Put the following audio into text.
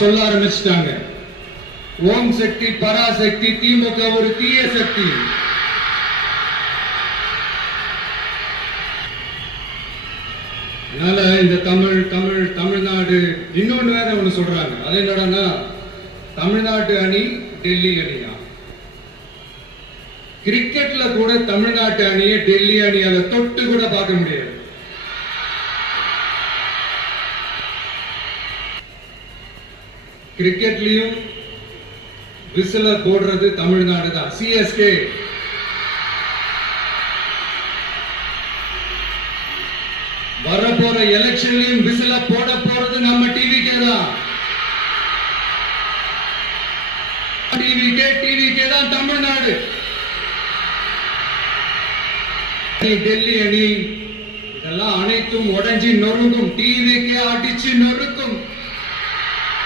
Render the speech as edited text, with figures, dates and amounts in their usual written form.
சொல்ல ஆரம்பிச்சிட்டாங்க. ஓம் சக்தி பராசக்தி, திமுக ஒரு தீய சக்தி. அதனால இந்த தமிழ்நாடு இன்னொன்னு வேற ஒண்ணு சொல்றாங்க. அது என்னடா, தமிழ்நாட்டு அணி டெல்லி அணியா? கிரிக்கெட்ல கூட தமிழ்நாட்டு அணியை டெல்லி அணியால தொட்டு கூட பார்க்க முடியாது. கிரிக்கெட்லயும் விசில போடுறது தமிழ்நாடு தான். சிஎஸ்கே வரப்போற எலெக்ஷன்லயும் விசில போட போறது நம்ம டிவிகே தான். டிவிகே தான் தமிழ்நாடு. டெல்லி அணி இதெல்லாம் அனைத்தும் உடைஞ்சி நொறுங்கும். டிவிகே அடிச்சு நொறுக்கும்.